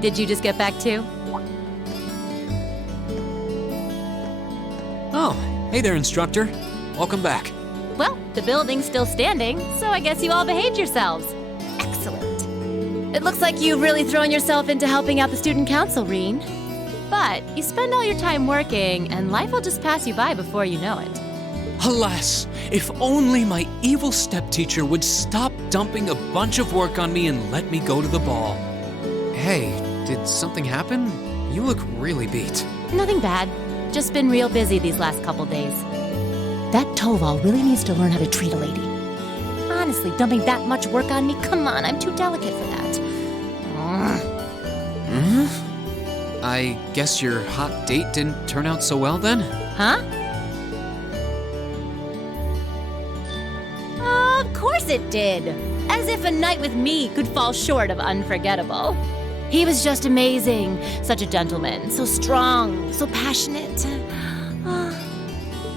Did you just get back too? Oh, hey there, instructor. Welcome back. Well, the building's still standing, so I guess you all behaved yourselves. Excellent. It looks like you've really thrown yourself into helping out the student council, Rean. But you spend all your time working, and life will just pass you by before you know it. Alas, if only my evil stepteacher would stop dumping a bunch of work on me and let me go to the ball. Hey, did something happen? You look really beat. Nothing bad. Just been real busy these last couple days. That Toval really needs to learn how to treat a lady. Honestly, dumping that much work on me? Come on, I'm too delicate for that. I guess your hot date didn't turn out so well then? Huh? Of course it did. As if a night with me could fall short of unforgettable. He was just amazing. Such a gentleman, so strong, so passionate.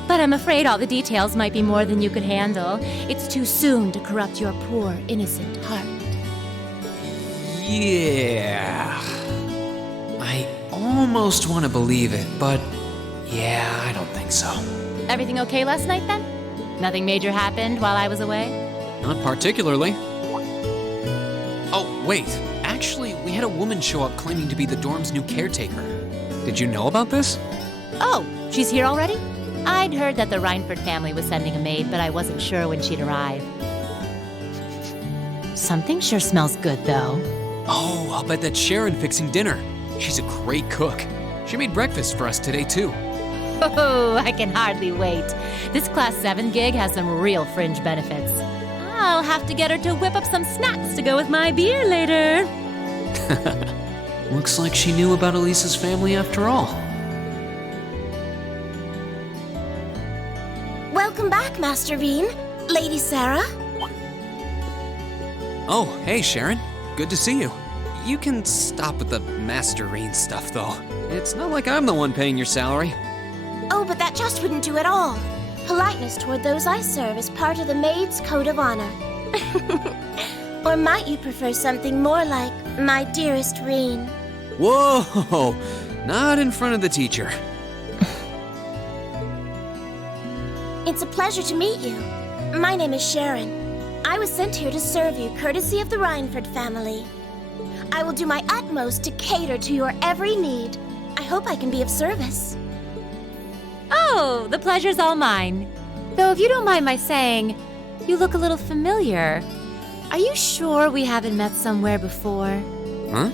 But I'm afraid all the details might be more than you could handle. It's too soon to corrupt your poor, innocent heart. Yeah. I almost want to believe it, but yeah, I don't think so. Everything okay last night then? Nothing major happened while I was away? Not particularly. Oh, wait. Actually, we had a woman show up claiming to be the dorm's new caretaker. Did you know about this? Oh, she's here already? I'd heard that the Reinford family was sending a maid, but I wasn't sure when she'd arrive. Something sure smells good, though. Oh, I'll bet that's Sharon fixing dinner. She's a great cook. She made breakfast for us today, too. Oh, I can hardly wait. This Class VII gig has some real fringe benefits. I'll have to get her to whip up some snacks to go with my beer later. Looks like she knew about Elise's family after all. Welcome back, Master Rean. Lady Sara. Oh, hey, Sharon. Good to see you. You can stop with the Master Rean stuff, though. It's not like I'm the one paying your salary. Oh, but that just wouldn't do at all. Politeness toward those I serve is part of the maid's code of honor. Or might you prefer something more like, my dearest Rean? Whoa! Not in front of the teacher. It's a pleasure to meet you. My name is Sharon. I was sent here to serve you, courtesy of the Reinford family. I will do my utmost to cater to your every need. I hope I can be of service. Oh, the pleasure's all mine. Though if you don't mind my saying, you look a little familiar. Are you sure we haven't met somewhere before? Huh?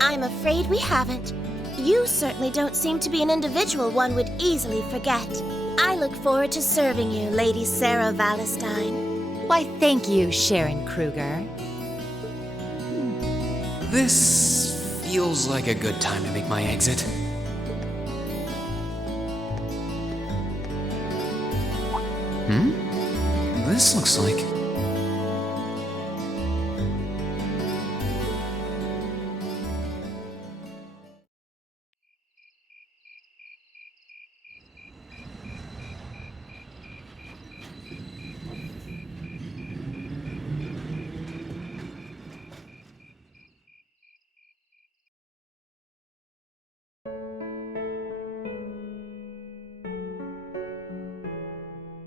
I'm afraid we haven't. You certainly don't seem to be an individual one would easily forget. I look forward to serving you, Lady Sara Valestine. Why, thank you, Sharon Kruger. This feels like a good time to make my exit. This looks like...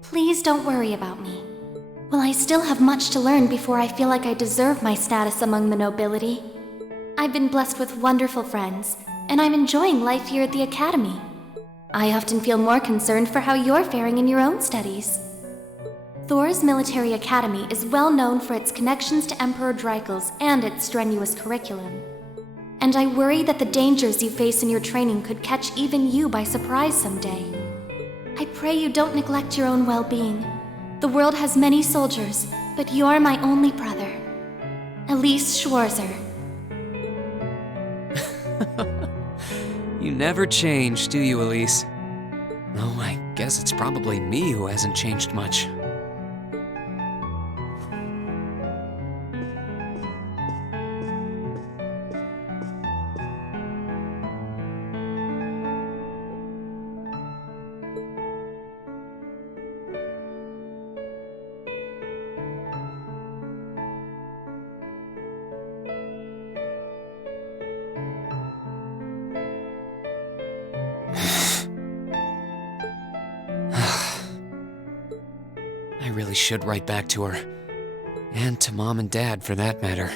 Please don't worry about me. Well, I still have much to learn before I feel like I deserve my status among the nobility. I've been blessed with wonderful friends, and I'm enjoying life here at the Academy. I often feel more concerned for how you're faring in your own studies. Thor's military academy is well known for its connections to Emperor Dreikel's and its strenuous curriculum. And I worry that the dangers you face in your training could catch even you by surprise someday. I pray you don't neglect your own well-being. The world has many soldiers, but you're my only brother. Elise Schwarzer. You never change, do you, Elise? Oh, I guess it's probably me who hasn't changed much. I really should write back to her. And to Mom and Dad, for that matter.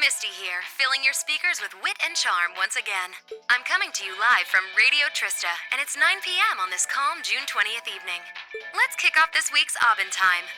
Misty here, filling your speakers with wit and charm once again. I'm coming to you live from Radio Trista, and it's 9 p.m. on this calm June 20th evening. Let's kick off this week's Aubin time.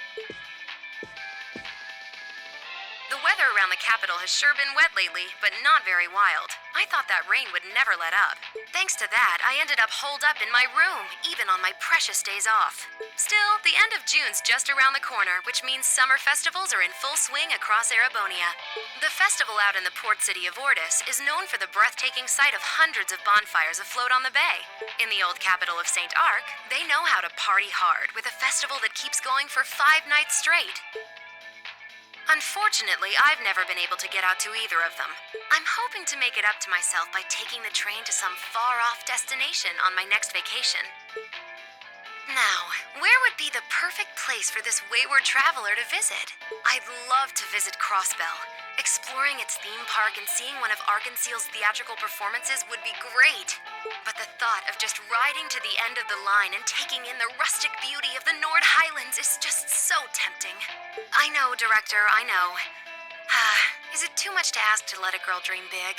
The weather around the capital has sure been wet lately, but not very wild. I thought that rain would never let up. Thanks to that, I ended up holed up in my room, even on my precious days off. Still, the end of June's just around the corner, which means summer festivals are in full swing across Erebonia. The festival out in the port city of Ordis is known for the breathtaking sight of hundreds of bonfires afloat on the bay. In the old capital of St. Arc, they know how to party hard with a festival that keeps going for 5 nights straight. Unfortunately, I've never been able to get out to either of them. I'm hoping to make it up to myself by taking the train to some far-off destination on my next vacation. Now, where would be the perfect place for this wayward traveler to visit? I'd love to visit Crossbell. Exploring its theme park and seeing one of Arkansas's theatrical performances would be great. But the thought of just riding to the end of the line and taking in the rustic beauty of the Nord Highlands is just so tempting. I know, Director, I know. Is it too much to ask to let a girl dream big?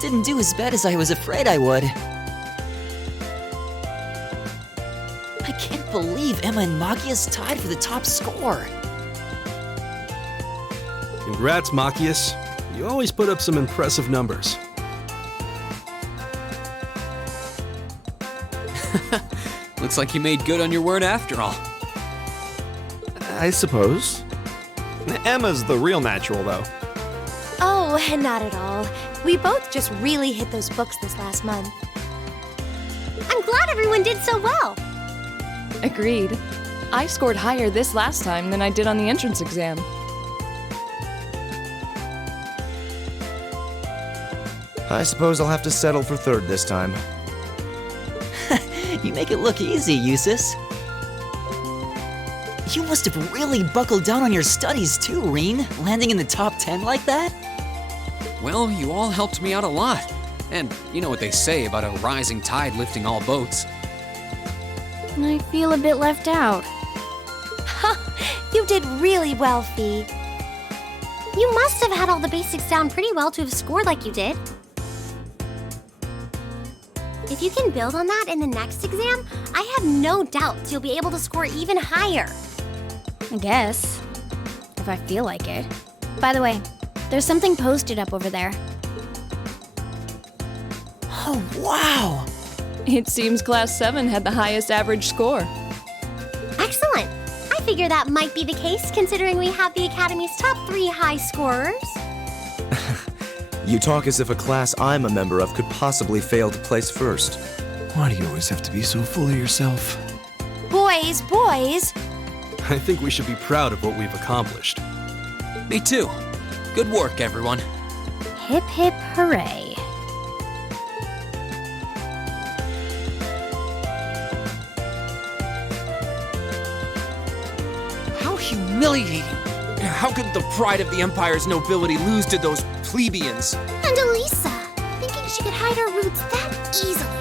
Didn't do as bad as I was afraid I would. I can't believe Emma and Machias tied for the top score. Congrats, Machias. You always put up some impressive numbers. Looks like you made good on your word after all. I suppose. Emma's the real natural, though. Oh, not at all. We both just really hit those books this last month. I'm glad everyone did so well. Agreed. I scored higher this last time than I did on the entrance exam. I suppose I'll have to settle for third this time. You make it look easy, Eustace. You must have really buckled down on your studies too, Rean, landing in the top 10 like that? Well, you all helped me out a lot. And you know what they say about a rising tide lifting all boats. I feel a bit left out. You did really well, Fee. You must have had all the basics down pretty well to have scored like you did. If you can build on that in the next exam, I have no doubts you'll be able to score even higher. I guess. If I feel like it. By the way, there's something posted up over there. Oh, wow! It seems Class 7 had the highest average score. Excellent! I figure that might be the case considering we have the Academy's top 3 high scorers. You talk as if a class I'm a member of could possibly fail to place first. Why do you always have to be so full of yourself? Boys! I think we should be proud of what we've accomplished. Me too. Good work, everyone. Hip hip hooray. How humiliating! How could the pride of the Empire's nobility lose to those plebeians? And Elisa, thinking she could hide her roots that easily.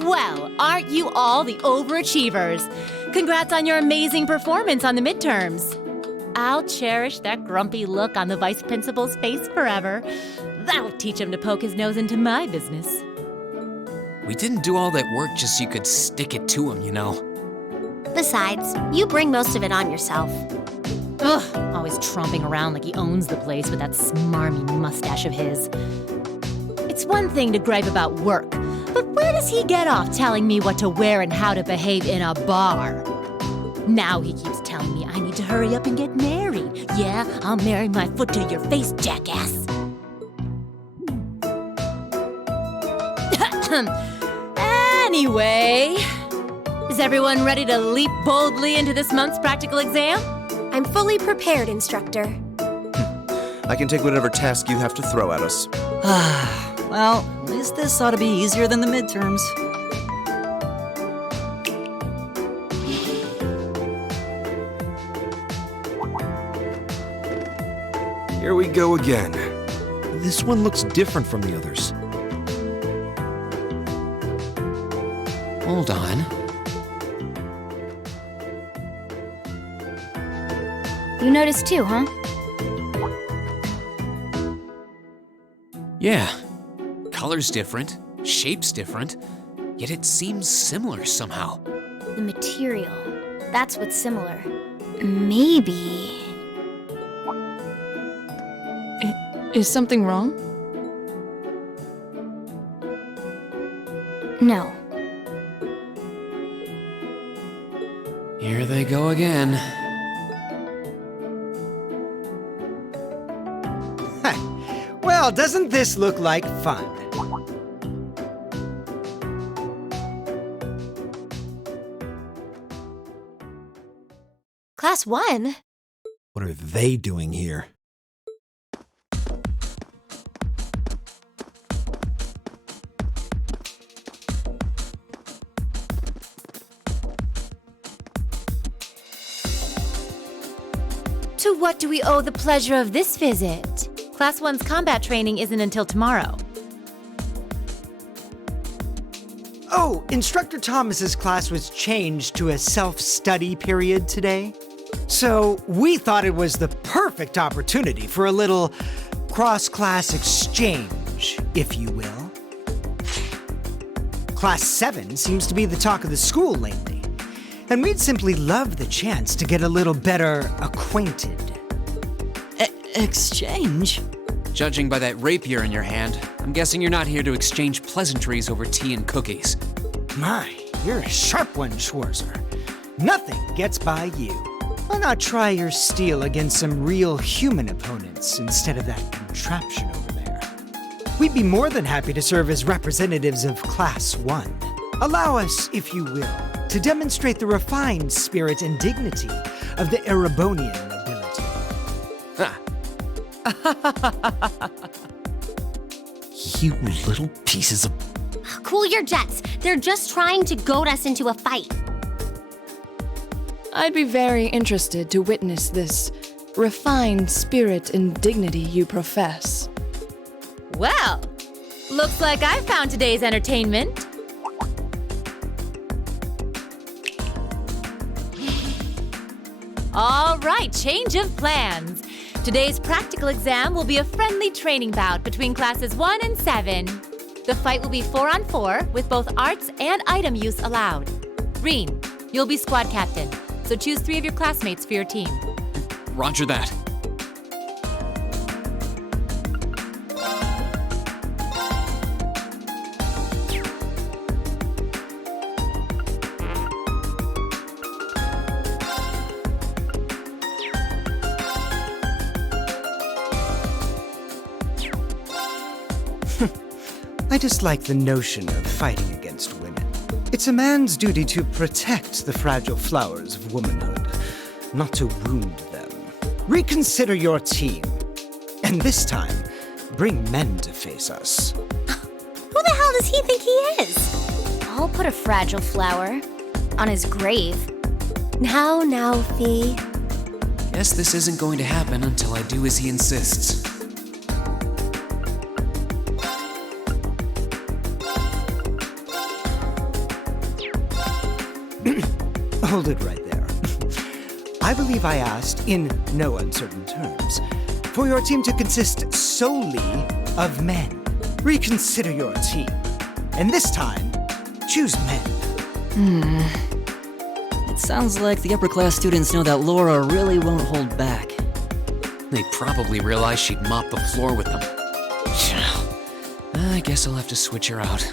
Well, aren't you all the overachievers? Congrats on your amazing performance on the midterms. I'll cherish that grumpy look on the vice principal's face forever. That'll teach him to poke his nose into my business. We didn't do all that work just so you could stick it to him, you know. Besides, you bring most of it on yourself. Ugh, always tromping around like he owns the place with that smarmy mustache of his. It's one thing to gripe about work, but where does he get off telling me what to wear and how to behave in a bar? Now he keeps telling me I need to hurry up and get married. Yeah, I'll marry my foot to your face, jackass. Anyway, is everyone ready to leap boldly into this month's practical exam? I'm fully prepared, instructor. I can take whatever task you have to throw at us. Well, at least this ought to be easier than the midterms. Here we go again. This one looks different from the others. Hold on. You noticed too, huh? Yeah. Color's different, shape's different, yet it seems similar somehow. The material. That's what's similar. Maybe... Is something wrong? No. Here they go again. Well, doesn't this look like fun? Class 1? What are they doing here? To what do we owe the pleasure of this visit? Class 1's combat training isn't until tomorrow. Oh, Instructor Thomas's class was changed to a self-study period today. So we thought it was the perfect opportunity for a little cross-class exchange, if you will. Class 7 seems to be the talk of the school lately, and we'd simply love the chance to get a little better acquainted. Exchange? Judging by that rapier in your hand, I'm guessing you're not here to exchange pleasantries over tea and cookies. My, you're a sharp one, Schwarzer. Nothing gets by you. Why not try your steel against some real human opponents instead of that contraption over there? We'd be more than happy to serve as representatives of Class 1. Allow us, if you will, to demonstrate the refined spirit and dignity of the Erebonian nobility. You little pieces of... Cool your jets. They're just trying to goad us into a fight. I'd be very interested to witness this refined spirit and dignity you profess. Well, looks like I found today's entertainment. All right, change of plans. Today's practical exam will be a friendly training bout between classes 1 and 7. The fight will be 4-on-4 with both arts and item use allowed. Rean, you'll be squad captain, so choose 3 of your classmates for your team. Roger that. I dislike the notion of fighting against women. It's a man's duty to protect the fragile flowers of womanhood, not to wound them. Reconsider your team, and this time, bring men to face us. Who the hell does he think he is? I'll put a fragile flower on his grave. Now, Fee. Guess this isn't going to happen until I do as he insists. Hold it right there. I believe I asked, in no uncertain terms, for your team to consist solely of men. Reconsider your team. And this time, choose men. It sounds like the upper class students know that Laura really won't hold back. They probably realize she'd mop the floor with them. I guess I'll have to switch her out.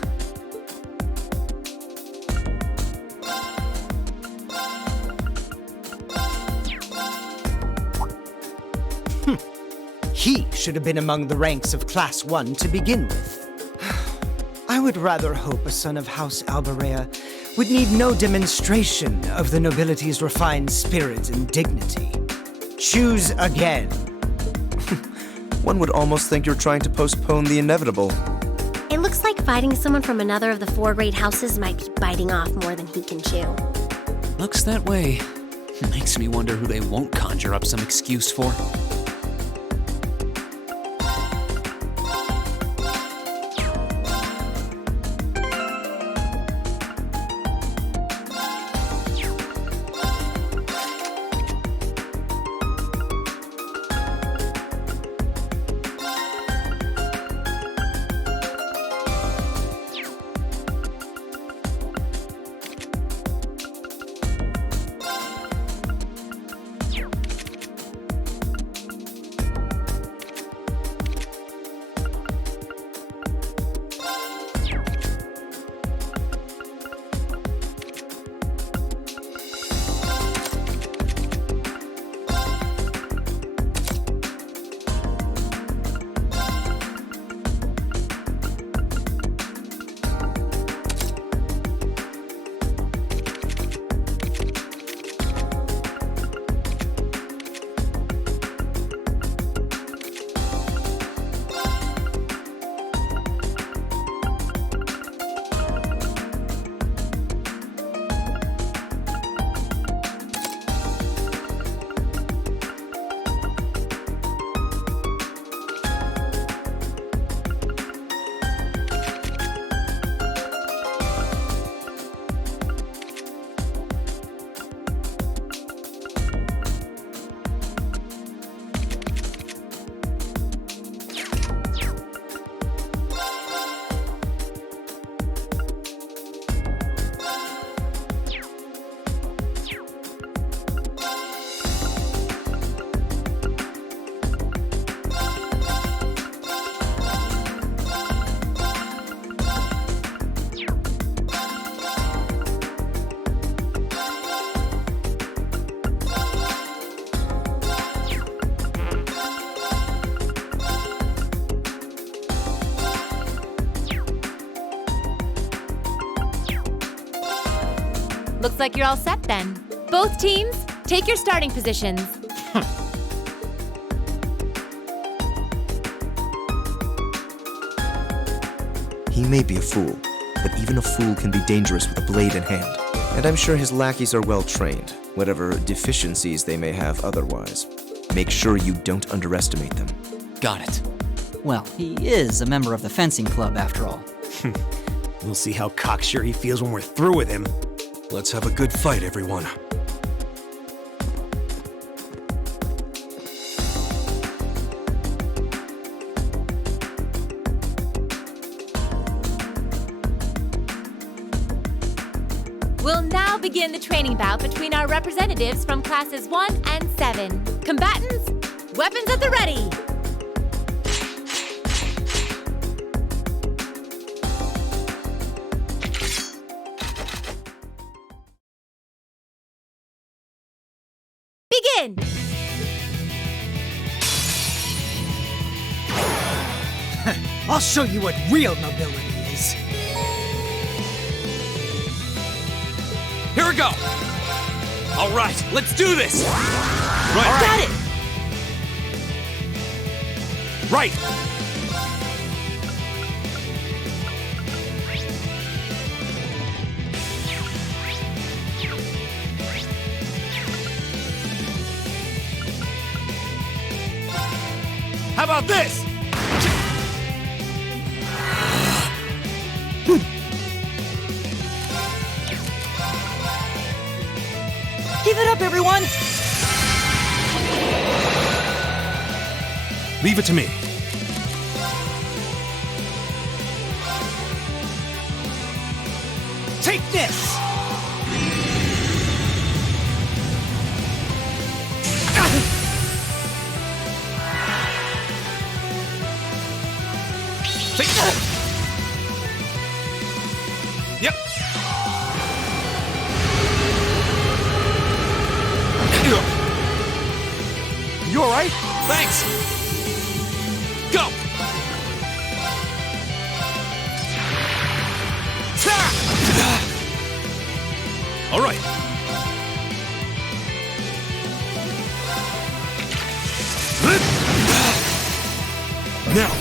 He should have been among the ranks of Class I to begin with. I would rather hope a son of House Albarea would need no demonstration of the nobility's refined spirit and dignity. Choose again. One would almost think you're trying to postpone the inevitable. It looks like fighting someone from another of the 4 great houses might be biting off more than he can chew. Looks that way. Makes me wonder who they won't conjure up some excuse for. Looks like you're all set then. Both teams, take your starting positions. He may be a fool, but even a fool can be dangerous with a blade in hand. And I'm sure his lackeys are well trained, whatever deficiencies they may have otherwise. Make sure you don't underestimate them. Got it. Well, he is a member of the fencing club after all. We'll see how cocksure he feels when we're through with him. Let's have a good fight, everyone. We'll now begin the training bout between our representatives from classes 1 and 7. Combatants, weapons at the ready. Begin! I'll show you what real nobility is. Here we go! All right, let's do this! Right. Got it! Right! about this? Give it up, everyone! Leave it to me. Take this! Yep. You alright? Thanks! Go! All right. Now,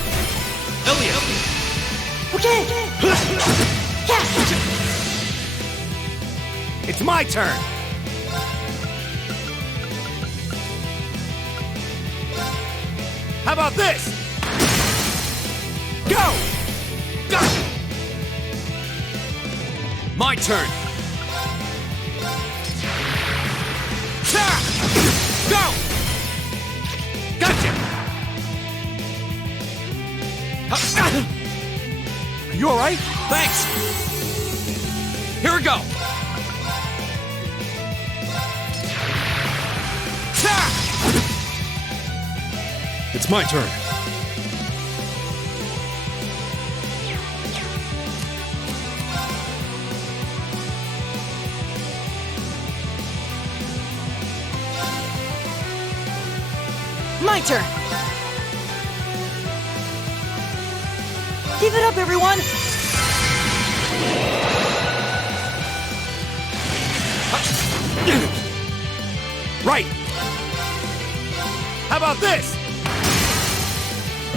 Elliot. Okay! It's my turn! How about this? Go! Go! My turn! Go! Gotcha! Are you alright? Thanks! Here we go! It's my turn. My turn! Give it up, everyone! Right! How about this?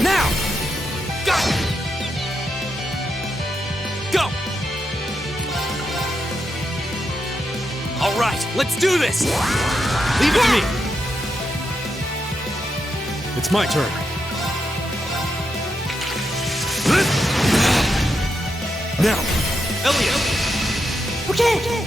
Now! Go! Go! All right, let's do this! Leave it to me. It's my turn. Now, Elliot! Okay!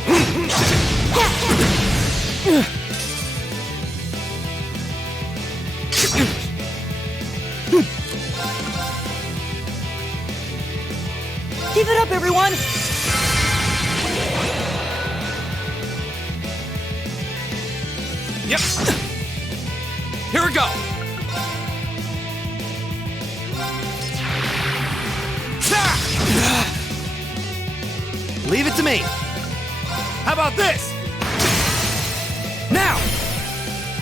Give it up, everyone! Yep! Here we go! Leave it to me! How about this? Now!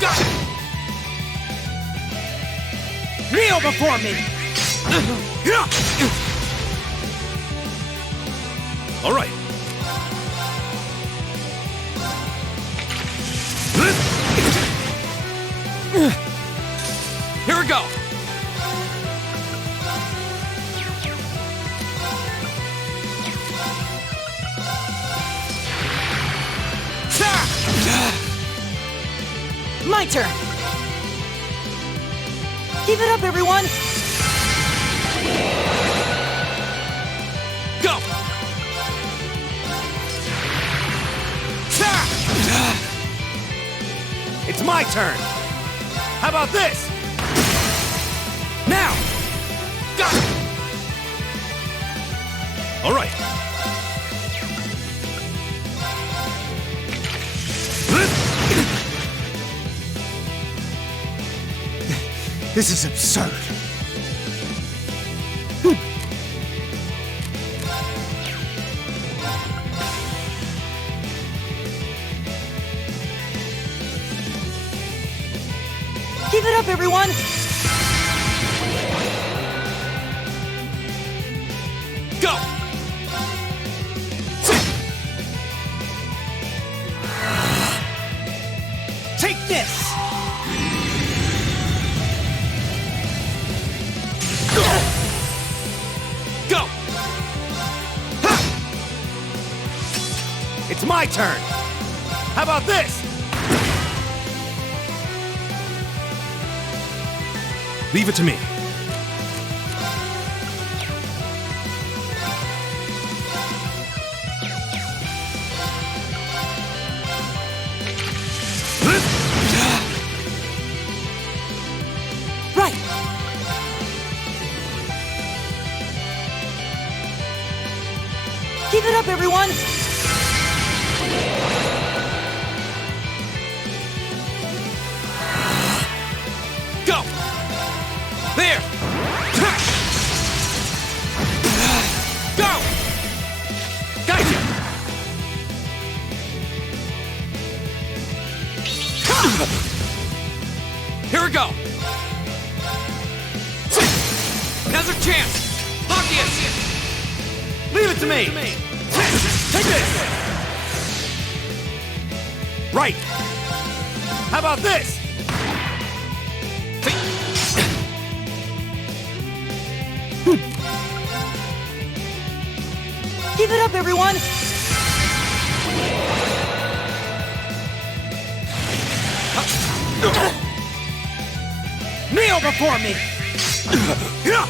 Go! Kneel before me! all right. Here we go! My turn! Give it up, everyone! Go! It's my turn! How about this? Now! Go! All right. This is absurd. Give it up, everyone! Go! Take this! Go! It's my turn! How about this? Leave it to me. Right! Keep it up, everyone! Go! There! Go! Got you! Here we go! Now's our chance! Hockey! Leave it to me! Take this! Right! How about this? Keep it up, everyone! Kneel before me! Go!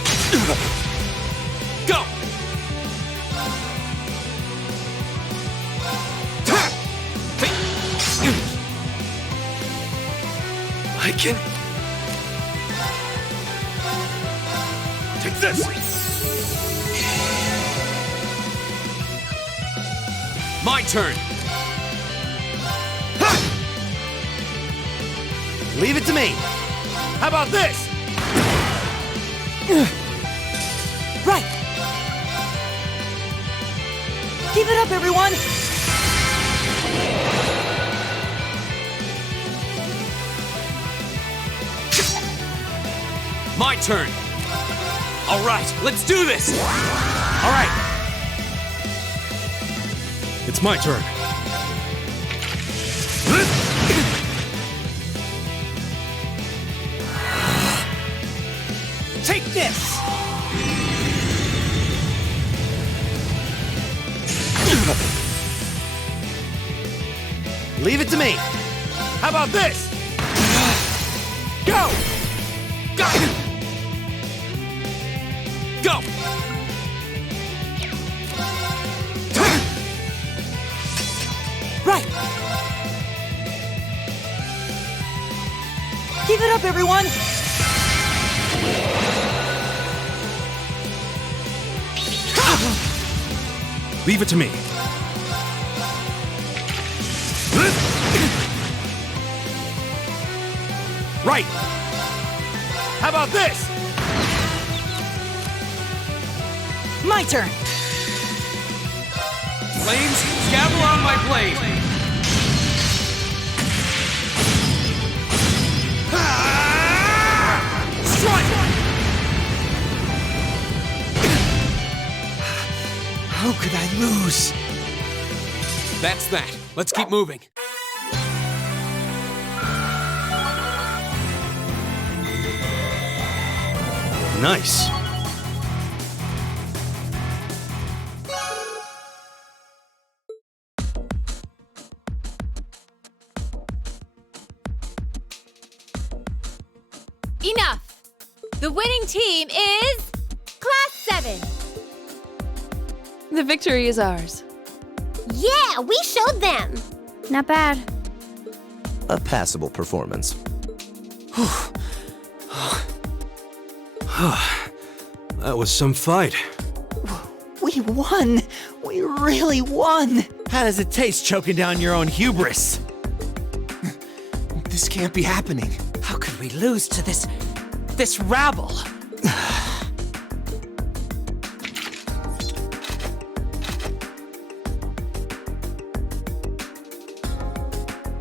I can... Take this! My turn! Leave it to me! How about this? Right! Keep it up, everyone! My turn! All right, let's do this! All right! It's my turn. Take this! Leave it to me! How about this? Go! Go! Go! Right! Keep it up, everyone! Leave it to me. Right! How about this? My turn! Flames, gather on my blade! Strike! How could I lose? That's that. Let's keep moving. Nice. Enough! The winning team is Class VII. The victory is ours. Yeah, we showed them! Not bad. A passable performance. That was some fight. We won! We really won! How does it taste choking down your own hubris? This can't be happening. How could we lose to this rabble?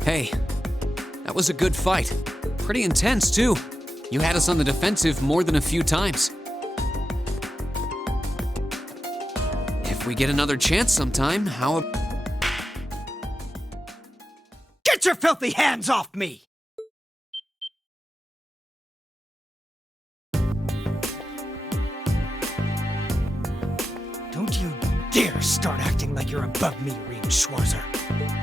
Hey, that was a good fight. Pretty intense, too. You had us on the defensive more than a few times. If we get another chance sometime, how... Get your filthy hands off me! Don't you dare start acting like you're above me, Rean Schwarzer.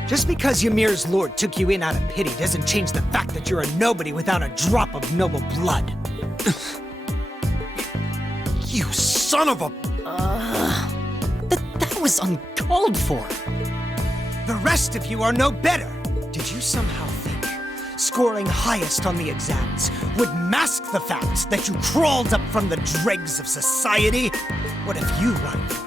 Just because Ymir's lord took you in out of pity doesn't change the fact that you're a nobody without a drop of noble blood. You son of a... That was uncalled for. The rest of you are no better. Did you somehow think scoring highest on the exams would mask the fact that you crawled up from the dregs of society? What if you, Reinford,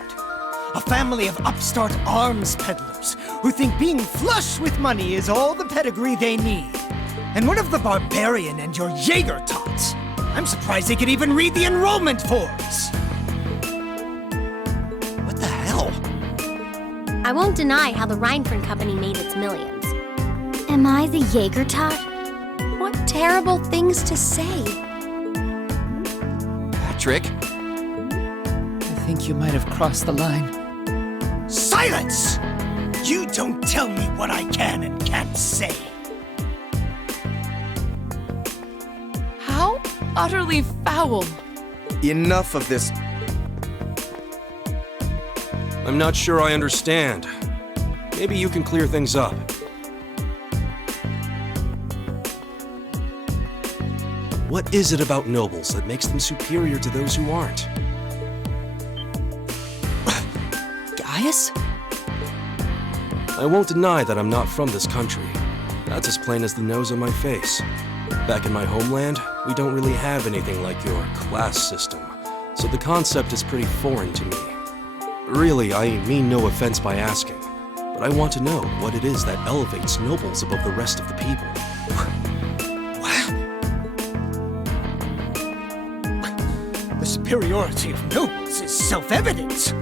a family of upstart arms peddlers who think being flush with money is all the pedigree they need? And what of the barbarian and your Jaeger tots? I'm surprised they could even read the enrollment forms. What the hell? I won't deny how the Reinford Company made its millions. Am I the Jaeger tot? What terrible things to say. Patrick? I think you might have crossed the line. Silence! You don't tell me what I can and can't say. How utterly foul. Enough of this. I'm not sure I understand. Maybe you can clear things up. What is it about nobles that makes them superior to those who aren't? Gaius? I won't deny that I'm not from this country. That's as plain as the nose on my face. Back in my homeland, we don't really have anything like your class system, so the concept is pretty foreign to me. Really, I mean no offense by asking, but I want to know what it is that elevates nobles above the rest of the people. The superiority of nobles is self-evident.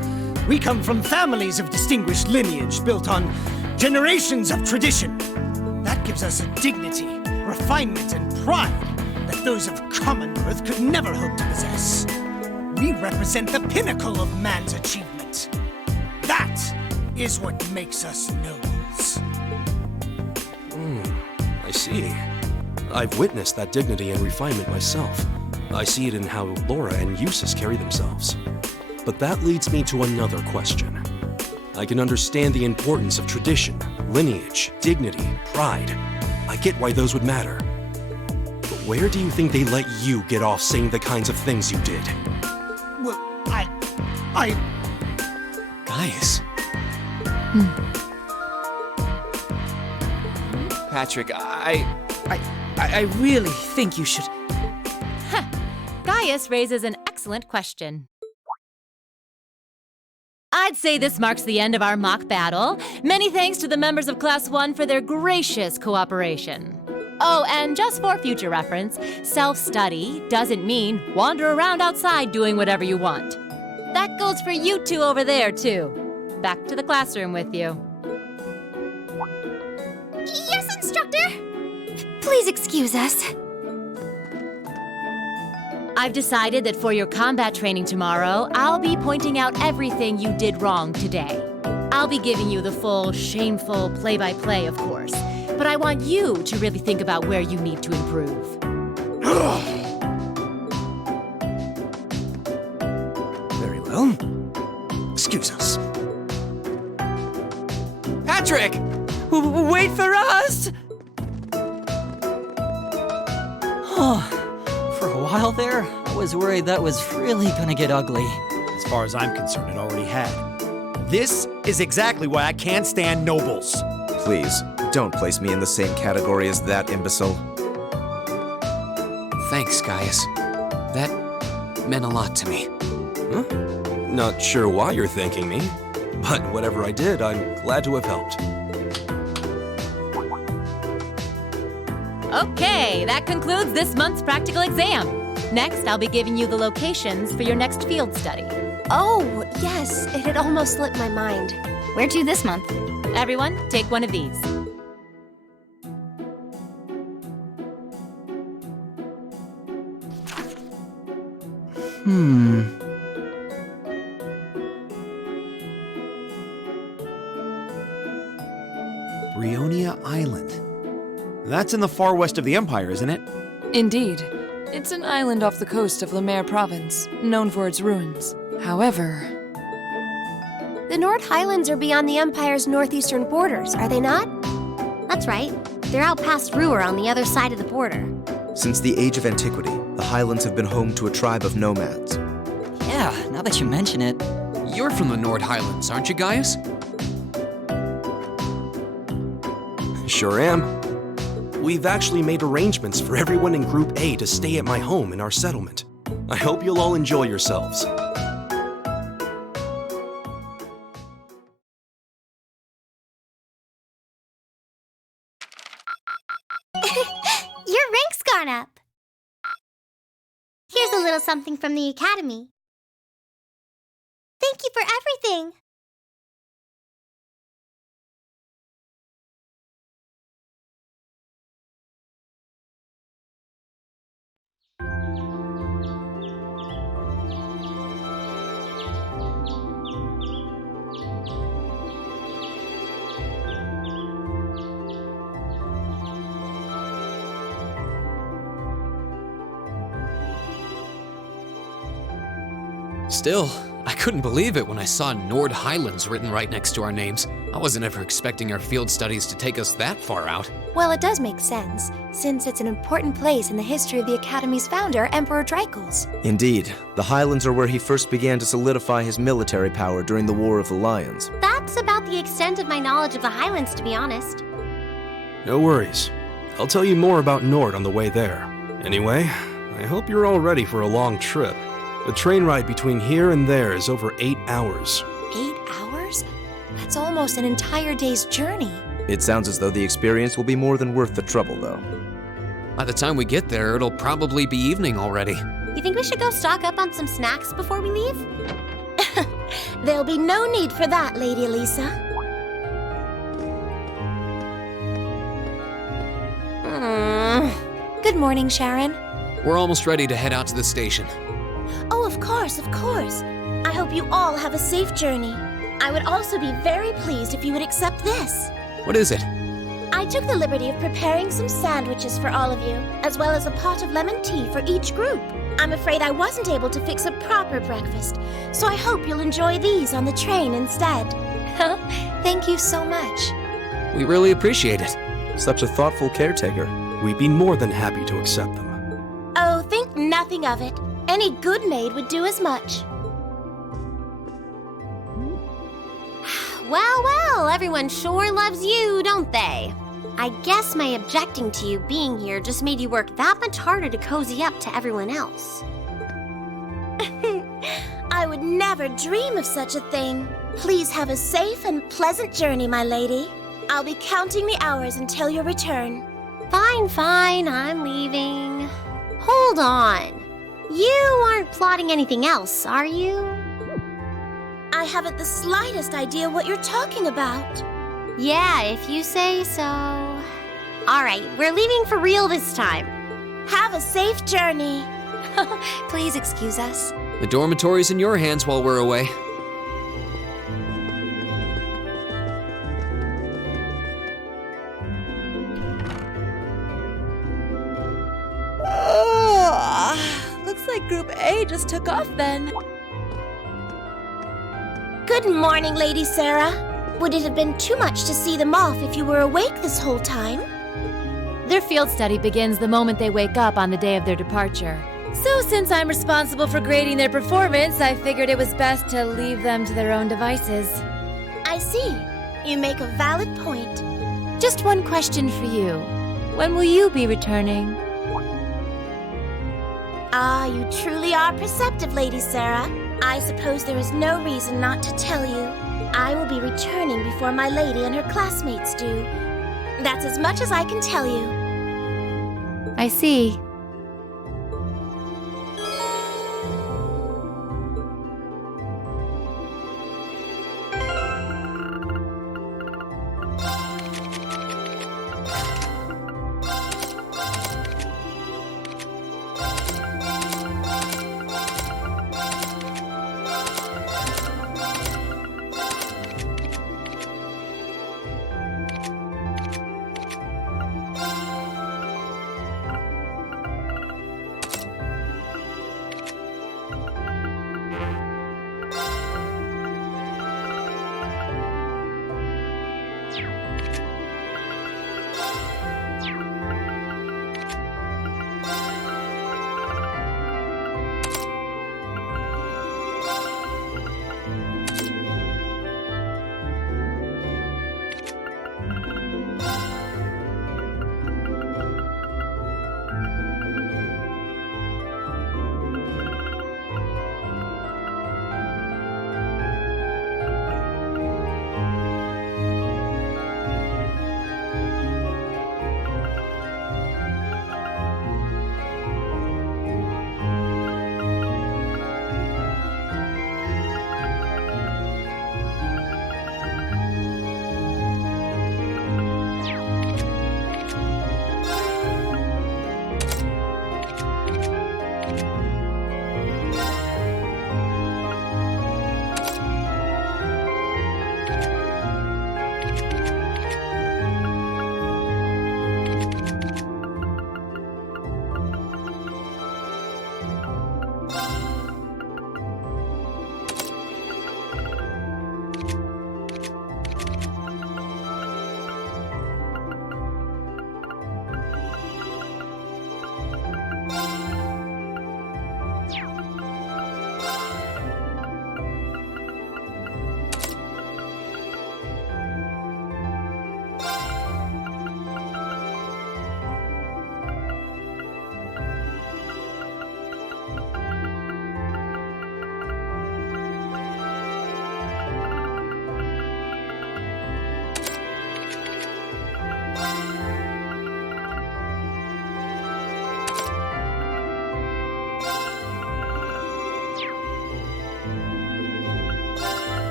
We come from families of distinguished lineage built on generations of tradition. That gives us a dignity, refinement, and pride that those of common birth could never hope to possess. We represent the pinnacle of man's achievement. That is what makes us nobles. I see. I've witnessed that dignity and refinement myself. I see it in how Laura and Eustace carry themselves. But that leads me to another question. I can understand the importance of tradition, lineage, dignity, pride. I get why those would matter. But where do you think they let you get off saying the kinds of things you did? Well, Gaius. Patrick, I really think you should... Gaius raises an excellent question. I'd say this marks the end of our mock battle. Many thanks to the members of Class I for their gracious cooperation. Oh, and just for future reference, self-study doesn't mean wander around outside doing whatever you want. That goes for you two over there, too. Back to the classroom with you. Yes, instructor! Please excuse us. I've decided that for your combat training tomorrow, I'll be pointing out everything you did wrong today. I'll be giving you the full, shameful play-by-play, of course. But I want you to really think about where you need to improve. Very well. Excuse us. Patrick! Wait for us! For a while there, I was worried that was really gonna get ugly. As far as I'm concerned, it already had. This is exactly why I can't stand nobles. Please, don't place me in the same category as that imbecile. Thanks, Gaius. That meant a lot to me. Huh? Not sure why you're thanking me, but whatever I did, I'm glad to have helped. Okay, that concludes this month's practical exam. Next, I'll be giving you the locations for your next field study. Oh, yes, it had almost slipped my mind. Where to this month? Everyone, take one of these. Brionia Island. That's in the far west of the Empire, isn't it? Indeed. It's an island off the coast of Ymir province, known for its ruins. However... The Nord Highlands are beyond the Empire's northeastern borders, are they not? That's right. They're out past Ruhr on the other side of the border. Since the age of antiquity, the Highlands have been home to a tribe of nomads. Yeah, now that you mention it. You're from the Nord Highlands, aren't you, Gaius? Sure am. We've actually made arrangements for everyone in Group A to stay at my home in our settlement. I hope you'll all enjoy yourselves. Your rank's gone up. Here's a little something from the Academy. Thank you for everything. Still, I couldn't believe it when I saw Nord Highlands written right next to our names. I wasn't ever expecting our field studies to take us that far out. Well, it does make sense, since it's an important place in the history of the Academy's founder, Emperor Dracos. Indeed, the Highlands are where he first began to solidify his military power during the War of the Lions. That's about the extent of my knowledge of the Highlands, to be honest. No worries. I'll tell you more about Nord on the way there. Anyway, I hope you're all ready for a long trip. The train ride between here and there is over 8 hours. 8 hours? That's almost an entire day's journey. It sounds as though the experience will be more than worth the trouble, though. By the time we get there, it'll probably be evening already. You think we should go stock up on some snacks before we leave? There'll be no need for that, Lady Elisa. Good morning, Sharon. We're almost ready to head out to the station. Oh, of course, of course. I hope you all have a safe journey. I would also be very pleased if you would accept this. What is it? I took the liberty of preparing some sandwiches for all of you, as well as a pot of lemon tea for each group. I'm afraid I wasn't able to fix a proper breakfast, so I hope you'll enjoy these on the train instead. Thank you so much. We really appreciate it. Such a thoughtful caretaker. We'd be more than happy to accept them. Oh, think nothing of it. Any good maid would do as much. Well, everyone sure loves you, don't they? I guess my objecting to you being here just made you work that much harder to cozy up to everyone else. I would never dream of such a thing. Please have a safe and pleasant journey, my lady. I'll be counting the hours until your return. Fine, I'm leaving. Hold on. You aren't plotting anything else, are you? I haven't the slightest idea what you're talking about. Yeah, if you say so. All right, we're leaving for real this time. Have a safe journey. Please excuse us. The dormitory's in your hands while we're away. Looks like Group A just took off then. Good morning, Lady Sara. Would it have been too much to see them off if you were awake this whole time? Their field study begins the moment they wake up on the day of their departure. So since I'm responsible for grading their performance, I figured it was best to leave them to their own devices. I see. You make a valid point. Just one question for you. When will you be returning? Ah, you truly are perceptive, Lady Sara. I suppose there is no reason not to tell you. I will be returning before my lady and her classmates do. That's as much as I can tell you. I see.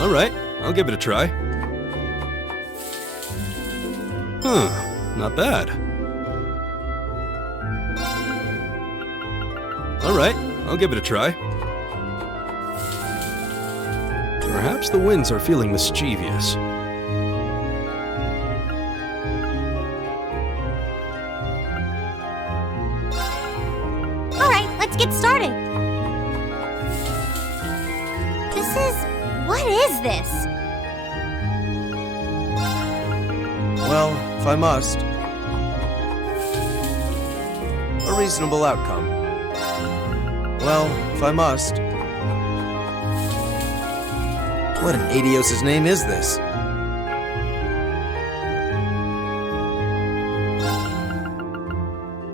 Alright, I'll give it a try. Huh, not bad. Alright, I'll give it a try. Perhaps the winds are feeling mischievous. Alright, let's get started. What is this? Well, if I must. A reasonable outcome. Well, if I must. What in Adios' name is this?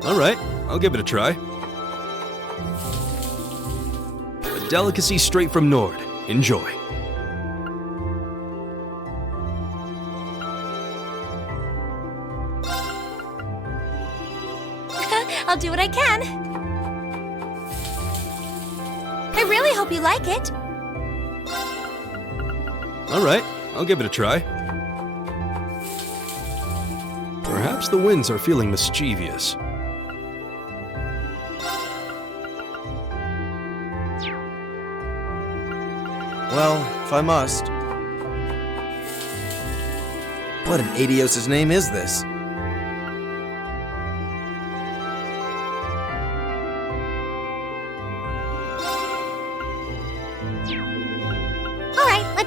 Alright, I'll give it a try. A delicacy straight from Nord. Enjoy. I'll do what I can. I really hope you like it. Alright, I'll give it a try. Perhaps the winds are feeling mischievous. Well, if I must. What in Adios' name is this?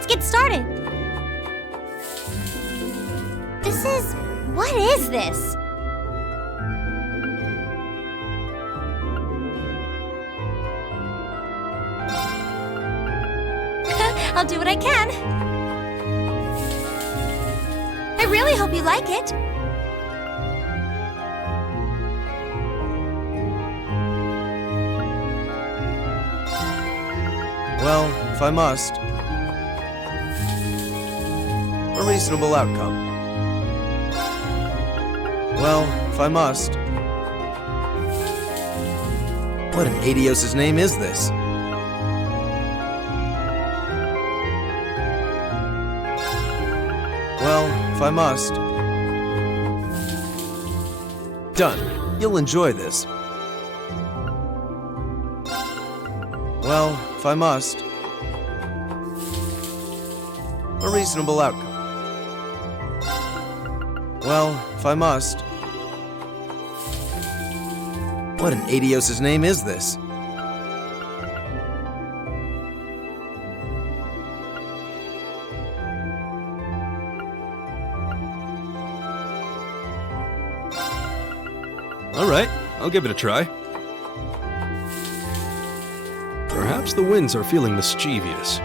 Get started. What is this? I'll do what I can. I really hope you like it. Well, if I must. A reasonable outcome. Well, if I must. What in Adios' name is this? Well, if I must. Done. You'll enjoy this. Well, if I must. A reasonable outcome. Well, if I must. What in Adios' name is this? Alright, I'll give it a try. Perhaps the winds are feeling mischievous.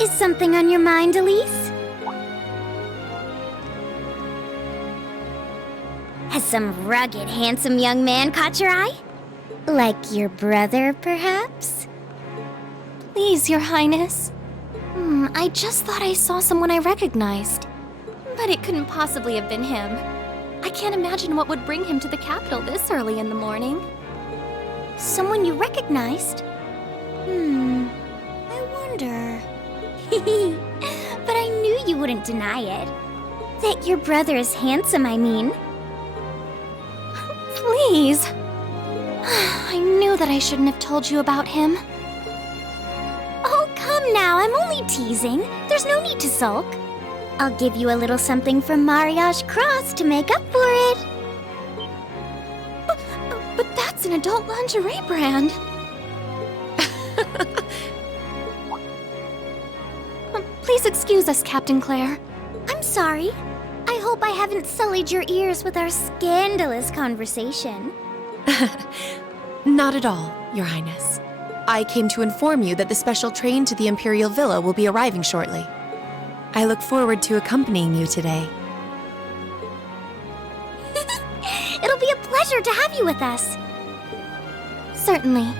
Is something on your mind, Elise? Has some rugged, handsome young man caught your eye? Like your brother, perhaps? Please, Your Highness. I just thought I saw someone I recognized. But it couldn't possibly have been him. I can't imagine what would bring him to the capital this early in the morning. Someone you recognized? I wonder. But I knew you wouldn't deny it. That your brother is handsome, I mean. Please. I knew that I shouldn't have told you about him. Oh, come now, I'm only teasing. There's no need to sulk. I'll give you a little something from Mariage Cross to make up for it. But that's an adult lingerie brand. Please excuse us, Captain Claire. I'm sorry. I hope I haven't sullied your ears with our scandalous conversation. Not at all, Your Highness. I came to inform you that the special train to the Imperial Villa will be arriving shortly. I look forward to accompanying you today. It'll be a pleasure to have you with us. Certainly.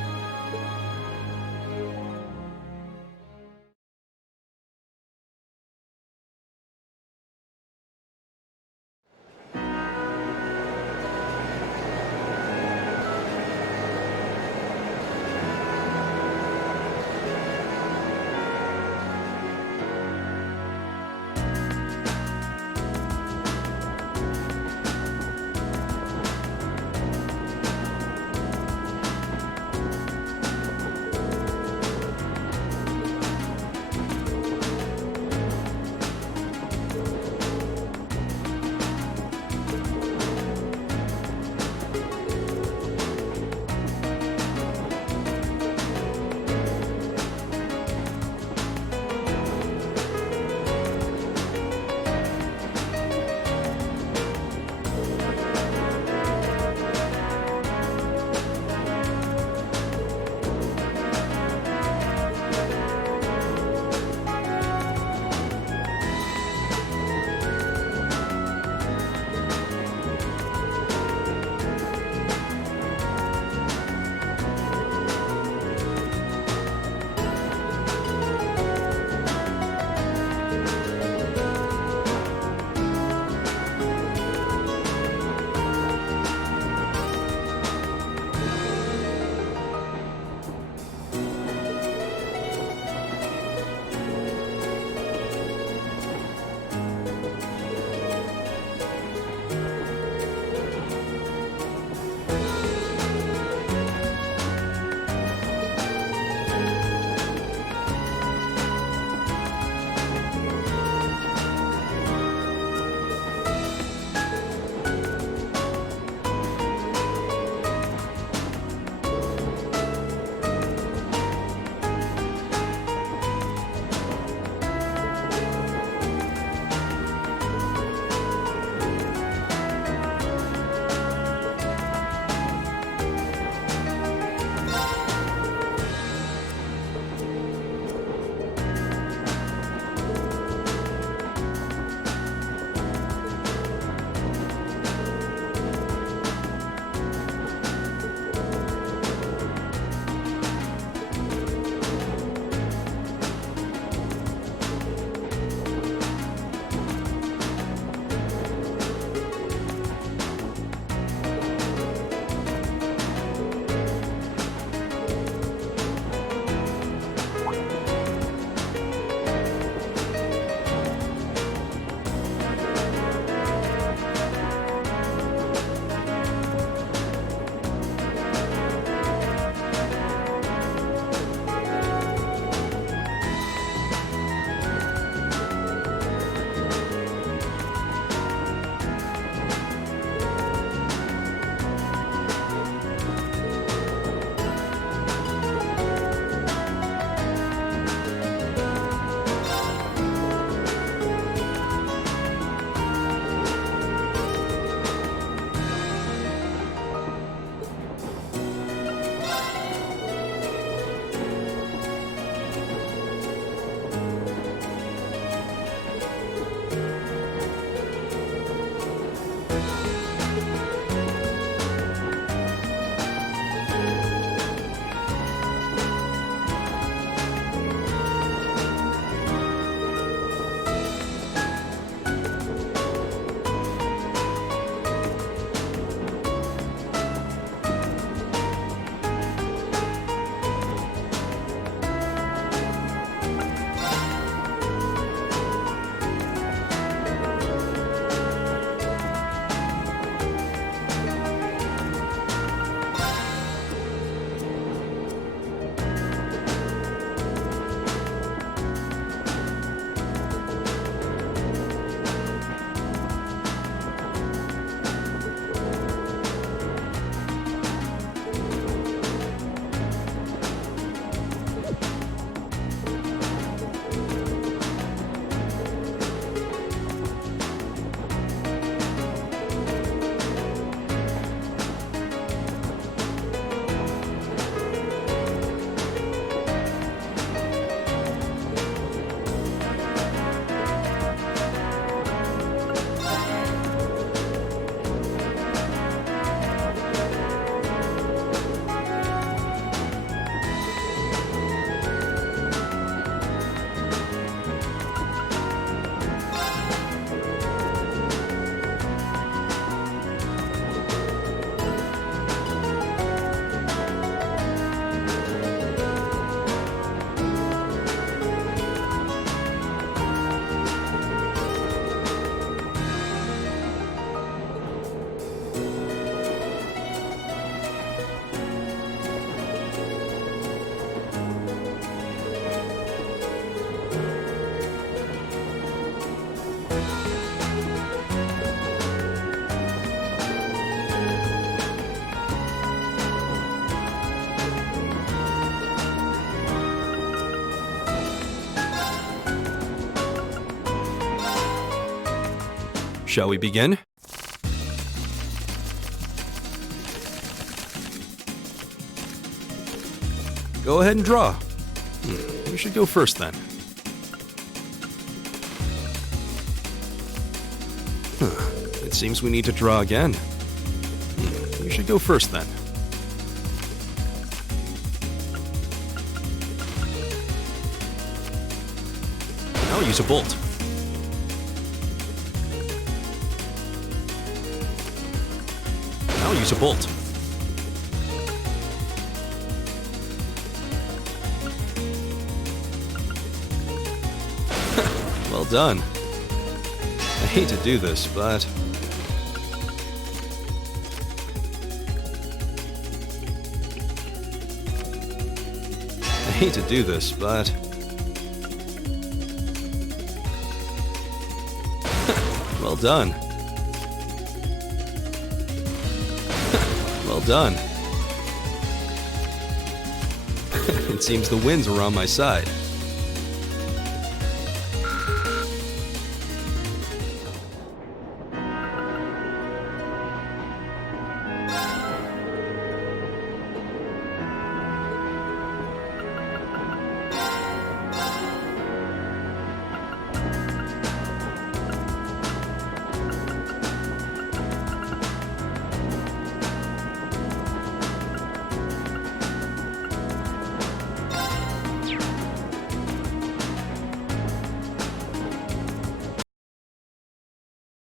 Shall we begin? Go ahead and draw. You should go first then. It seems we need to draw again. You should go first then. I'll use a bolt. I'll use a bolt. Well done. I hate to do this, but... Well done. Well done. It seems the winds were on my side.